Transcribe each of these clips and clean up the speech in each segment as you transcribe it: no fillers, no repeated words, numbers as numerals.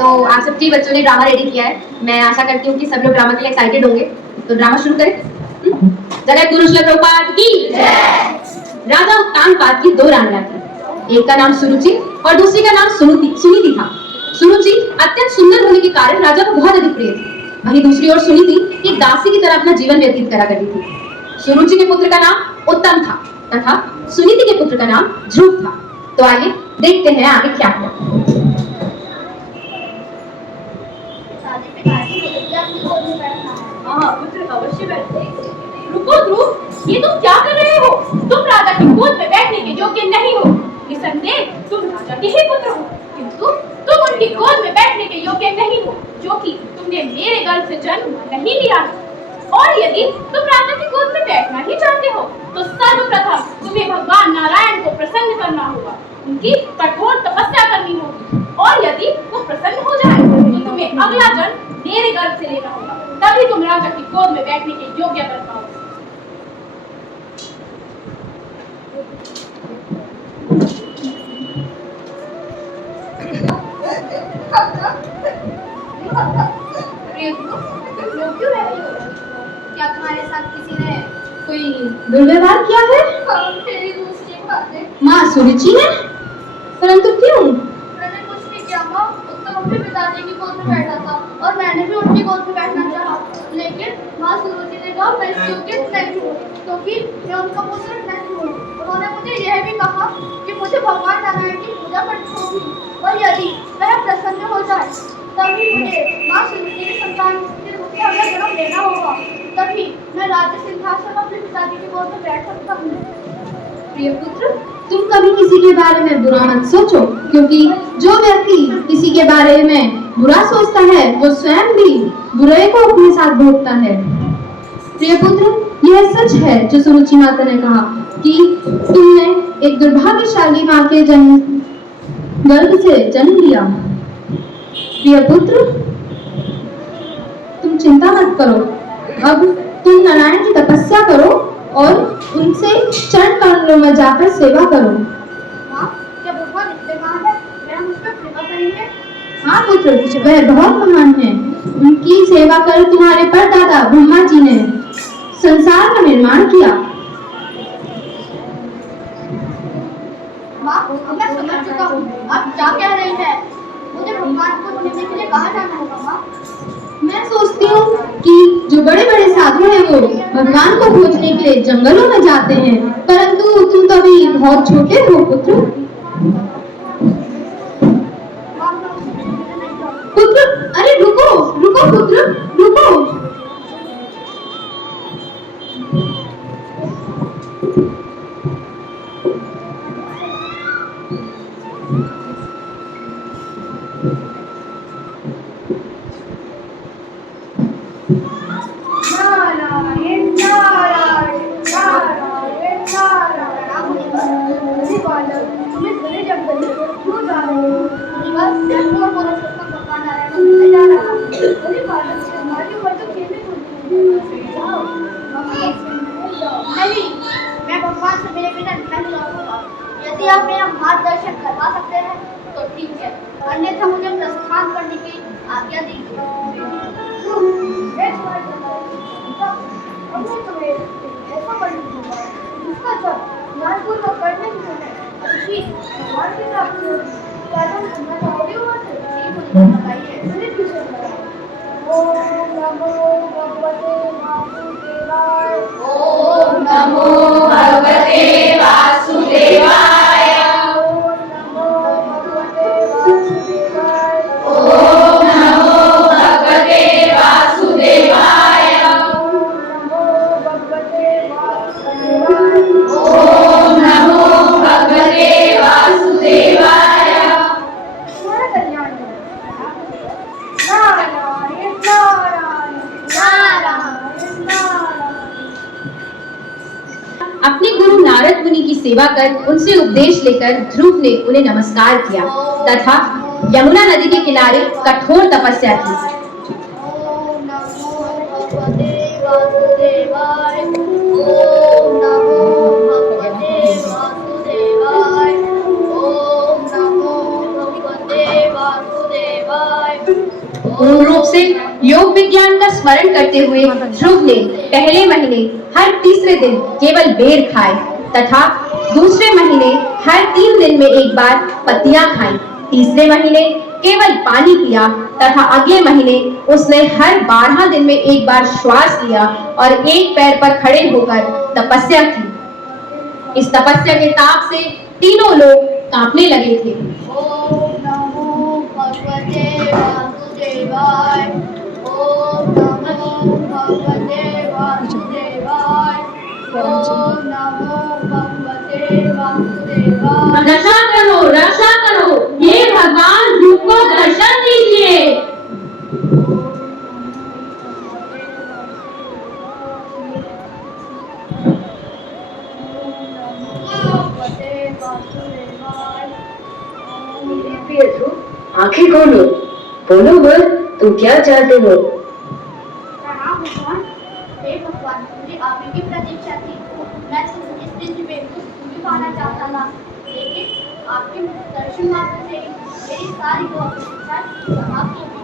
तो आप सब 3 बच्चों ने ड्रामा रेडी किया है। मैं आशा करती हूँ कि सब लोग ड्रामा के लिए एक्साइटेड होंगे। तो ड्रामा शुरू करें। जगत गुरु श्री प्रभुपाद की जय। राजा उत्तानपाद की 2 रानियां थी। एक का नाम सुरुचि और दूसरी का नाम सुनीति था। सुरुचि अत्यंत सुंदर होने के कारण राजा को बहुत अधिक प्रिय थी। वहीं दूसरी ओर सुनीति एक दासी की तरह अपना जीवन व्यतीत करा करती थी। सुरुचि के पुत्र का नाम उत्तम था तथा सुनीति के पुत्र का नाम ध्रुव था। तो आइए देखते हैं आगे क्या हुआ। हाँ पुत्र अवश्य बैठे। रुको ध्रुव, ये तुम क्या कर रहे हो? तुम राजा की गोद में बैठने के योग्य नहीं हो। निसंदेह तुम राजा के ही पुत्र हो, किंतु तुम उनकी गोद में बैठने के योग्य नहीं हो, क्योंकि तुमने मेरे गर्भ से जन्म नहीं लिया है। और यदि तुम राजा की गोद में बैठना ही चाहते हो, तो सर्वप्रथम तुम्हें भगवान नारायण को प्रसन्न करना होगा, उनकी कठोर तपस्या करनी होगी। और यदि वो प्रसन्न हो जाए तो तुम्हें अगला जन्म मेरे गर्भ से लेना होगा, तभी तुम राजा की गोद में बैठने के योग्य बन पाओगे। क्या तुम्हारे साथ किसी ने कोई दुर्व्यवहार किया है? तेरी दूसरी बात है। माँ सुरुचि है, परंतु क्यों? मैंने कुछ नहीं किया माँ। उत्तम अपने पिताजी की गोद में बैठा था और मैंने भी उनकी गोद में बैठना चाहा, लेकिन माँ सुरुचि ने कहा मैं इसके योग्य नहीं हूँ, क्योंकि मैं उनका पुत्र नहीं हूँ। उन्होंने मुझे यह भी कहा कि मुझे भगवान नारायण की पूजा करनी होगी, और यदि वह प्रसन्न हो जाए तभी मुझे माँ सुरुचि के संतान के रूप में अगला जन्म लेना होगा, तभी मैं राज्य सिंहासन अपने पिताजी की गोद में बैठ सकता हूँ। प्रिय पुत्र, तुम कभी किसी के बारे में बुरा मत सोचो, क्योंकि जो व्यक्ति किसी के बारे में बुरा सोचता है वो स्वयं भी बुराई को अपने साथ भोगता है। प्रिय पुत्र, यह सच है जो सुरुचि माता ने कहा कि तुमने एक दुर्भाग्यशाली माँ के गर्भ से जन्म लिया। प्रिय पुत्र, तुम चिंता मत करो। अब तुम नारायण की तपस्या करो और उनसे चरण कमलों में जाकर सेवा करो। माँ, क्या भगवान इतने महान है? वह मुझ पर कृपा करेंगे? हाँ पुत्र, वह बहुत महान है। उनकी सेवा कर तुम्हारे परदादा ब्रह्मा जी ने संसार का निर्माण किया। माँ, अब मैं समझ चुका हूँ आप क्या कह रही हैं। मुझे भगवान को ढूंढने के लिए कहाँ जाना होगा माँ? मैं सोचती हूँ कि जो बड़े बड़े साधु हैं वो भगवान को खोजने के लिए जंगलों में जाते हैं, परंतु तुम तो अभी बहुत छोटे हो पुत्र। पुत्र, अरे रुको रुको पुत्र, रुको। नहीं, मैं भगवान से मेरे बिना नहीं रहूंगा। यदि आप मेरा मार्गदर्शन करवा सकते हैं तो ठीक है, अन्यथा मुझे प्रस्थान करने की आज्ञा दीजिए। ओम नमो भगवते वासुदेवाय। ओम नमो भगवते वासुदेवाय। ओम नमो भगवते वासुदेवाय। तुम्हारा कल्याण हो। नारायण नारायण नारायण नारायण। अपने गुरु नारद मुनि की सेवा कर उनसे उपदेश लेकर ध्रुव ने उन्हें नमस्कार किया तथा यमुना नदी के किनारे कठोर तपस्या की। ओम नमो भगवते वासुदेवाय। ओम नमो भगवते वासुदेवाय। ओम नमो भगवते वासुदेवाय। पूर्ण रूप से योग विज्ञान का स्मरण करते हुए ध्रुव ने पहले महीने हर तीसरे दिन केवल बेर खाए तथा दूसरे महीने हर 3 दिन में एक बार पत्तियां खाई। तीसरे महीने केवल पानी पिया तथा अगले महीने उसने हर 12 दिन में एक बार श्वास लिया और एक पैर पर खड़े होकर तपस्या की। इस तपस्या के ताप से तीनों लोग कांपने लगे थे। ओम नमो भगवते वासुदेवाय। ओम नमो भगवते वासुदेवाय। ओम नमो भगवते वासुदेवाय। रक्षा करो, ये भगवान ध्रुव को दर्शन दीजिए। आंखें खोलो, बोलो बोल, तुम क्या चाहते हो? प्रणाम भगवान। हे भगवान, मुझे आप ही की प्रतीक्षा थी। मैं तो इस दिन में भी पाना चाहता था, लेकिन आपके दर्शन मात्र से मेरी सारी इच्छाएं समाप्त हो गई।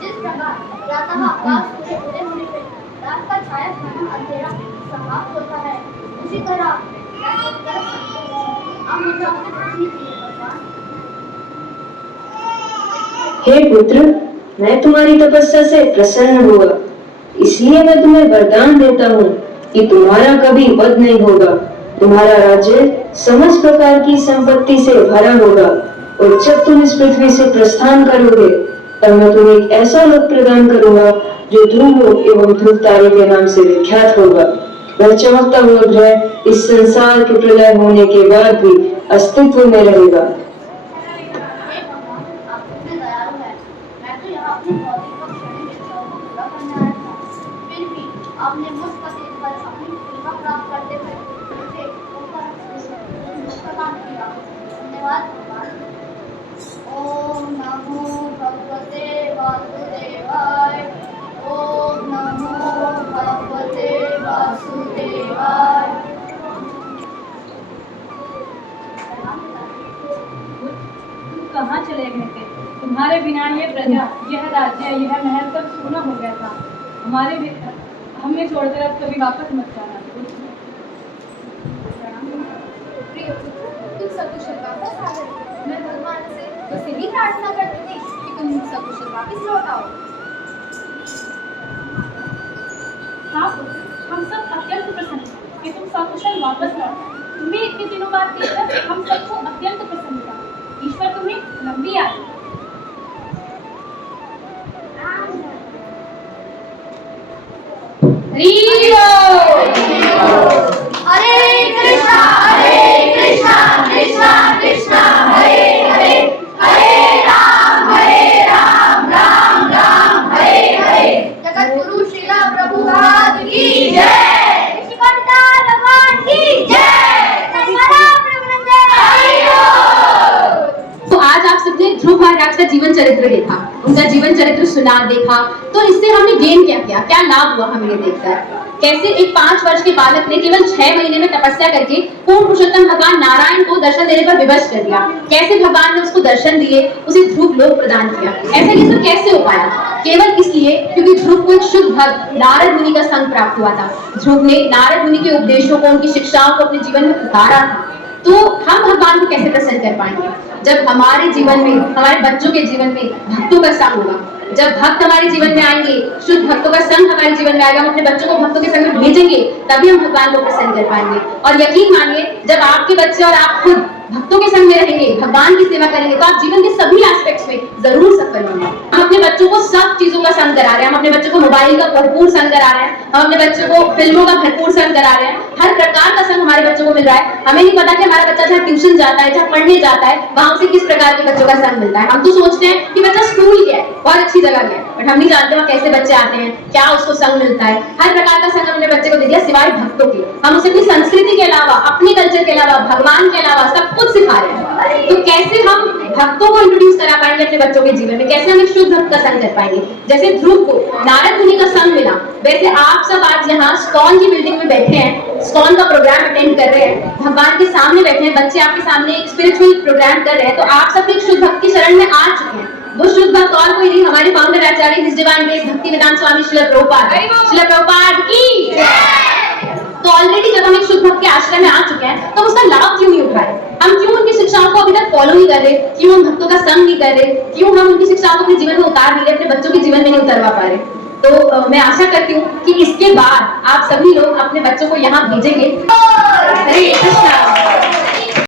जिस प्रकार प्रातः आकाश सूर्य उदय होने पे रात का छाया घना अंधेरा समाप्त होता है, उसी तरह आप मुझे आपसे पूछनी चाहिए भगवान। हे पुत्र, मैं तुम्हारी तपस्या से प्रसन्न हुआ, इसलिए मैं तुम्हें वरदान देता हूँ कि तुम्हारा कभी वध नहीं होगा। तुम्हारा राज्य समस्त प्रकार की संपत्ति से भरा होगा और जब तुम इस पृथ्वी से प्रस्थान करोगे तब मैं तुम्हें एक ऐसा लोक प्रदान करूंगा जो ध्रुव लोक एवं ध्रुव तारे के नाम से विख्यात होगा। वह चमकता हुआ ग्रह इस संसार के प्रलय होने के बाद भी अस्तित्व में रहेगा। आपने मुझ पर अपनी प्रतिभा प्राप्त करते हुए मुझे प्रदान किया। धन्यवाद भगवान। ओम नमो भगवते वासुदेवाय। ओम नमो भगवते वासुदेवाय। तुम कहाँ चले गए थे? तुम्हारे बिना ये प्रजा, यह राज्य, यह महल सब सूना हो गया था। हमें छोड़कर अब कभी वापस मत जाना। तुम सकुशल वापस आ गए। मैं भगवान से बस यही प्रार्थना करती थी कि तुम सकुशल वापस लौट आओ। हाँ पुत्र, हम सब अत्यंत प्रसन्न हैं कि तुम सकुशल वापस लौटे। तुम्हें इतने दिनों बाद देखकर हम सबको अत्यंत प्रसन्न हुआ। ईश्वर तुम्हें लंबी आयु। हरे कृष्णा कृष्णा कृष्णा हरे हरे, हरे राम राम राम हरे हरे। जगत गुरु श्रीला प्रभुपाद की जय। श्रीकंठा भगवान की जय। तो आज आप सबने ध्रुव महाराज का जीवन चरित्र देखा, उनका जीवन चरित्र सुना, देखा। तो इससे हमने गेन क्या किया, क्या लाभ हुआ हमें ये देखकर? कैसे एक 5 वर्ष के बालक ने केवल 6 महीने में तपस्या करके पूर्ण पुरुषोत्तम भगवान नारायण को दर्शन देने पर विवश कर दिया। कैसे भगवान ने उसको दर्शन दिए, उसे ध्रुव लोक प्रदान किया। ऐसा ये सब कैसे हो पाया? केवल इसलिए क्योंकि ध्रुव को एक शुद्ध भक्त नारद मुनि का संग प्राप्त हुआ था। ध्रुव ने नारद मुनि के उपदेशों को, उनकी शिक्षाओं को अपने जीवन में उतारा था। तो हम भगवान को कैसे प्रसन्न कर पाएंगे? जब हमारे जीवन में, हमारे बच्चों के जीवन में भक्तों का संग होगा। जब भक्त हमारे जीवन में आएंगे, शुद्ध भक्तों का संग हमारे जीवन में आएगा, हम अपने बच्चों को भक्तों के संग में भेजेंगे, तभी हम भगवान को प्रसन्न कर पाएंगे। और यकीन मानिए, जब आपके बच्चे और आप खुद भक्तों के संग में रहेंगे, भगवान की सेवा करेंगे, तो आप जीवन के सभी एस्पेक्ट्स में जरूर सफल होंगे। हम अपने बच्चों को सब चीजों का संग करा रहे हैं, हम अपने बच्चों को मोबाइल का भरपूर संग करा रहे हैं, हम अपने बच्चों को फिल्मों का भरपूर संग करा रहे हैं। हर प्रकार का संग हमारे बच्चों को मिल रहा है। हमें नहीं पता कि हमारा बच्चा जहाँ ट्यूशन जाता है, जहाँ पढ़ने जाता है, वहां उसे किस प्रकार के बच्चों का संग मिलता है। हम तो सोचते हैं कि बच्चा स्कूल गया है, बहुत अच्छी जगह गया है, बट हम नहीं जानते वहाँ कैसे बच्चे आते हैं, क्या उसको संग मिलता है। हर प्रकार का संग हमने बच्चे को दे दिया सिवाय भक्तों के। हम उसे अपनी संस्कृति के अलावा, अपने कल्चर के अलावा, भगवान के अलावा सब कुछ सिखा रहे हैं। तो कैसे हम भक्तों को इंट्रोड्यूस करा पाएंगे अपने बच्चों के जीवन में? कैसे हम एक शुद्ध भक्त का संग कर पाएंगे? जैसे ध्रुव को नारद मुनि का संग मिला, वैसे आप सब आज यहाँ स्कॉन की बिल्डिंग में बैठे हैं, स्कॉन का प्रोग्राम अटेंड कर रहे हैं, भगवान के सामने बैठे हैं, बच्चे आपके सामने एक स्पिरिचुअल प्रोग्राम कर रहे हैं, तो आप सब एक शुद्ध भक्त की शरण में आ चुके हैं। वो शुद्ध भक्त और कोई नहीं, हमारे हमारे फाउंडर आचार्य हिज डिवाइन ग्रेस भक्ति वेदांत स्वामी श्रील प्रभुपाद की। तो ऑलरेडी जब हम एक शुद्ध भक्त के आश्रम में आ चुके हैं तो उसका लाभ क्यों नहीं उठा रहे? हम क्यों उनकी शिक्षाओं को अभी तक फॉलो नहीं कर रहे? क्यों हम भक्तों का संग नहीं कर रहे? क्यों हम उनकी शिक्षाओं को अपने जीवन में उतार नहीं रहे, अपने बच्चों के जीवन में नहीं उतरवा पा रहे? तो मैं आशा करती हूँ कि इसके बाद आप सभी लोग अपने बच्चों को यहाँ भेजेंगे। हरे कृष्णा।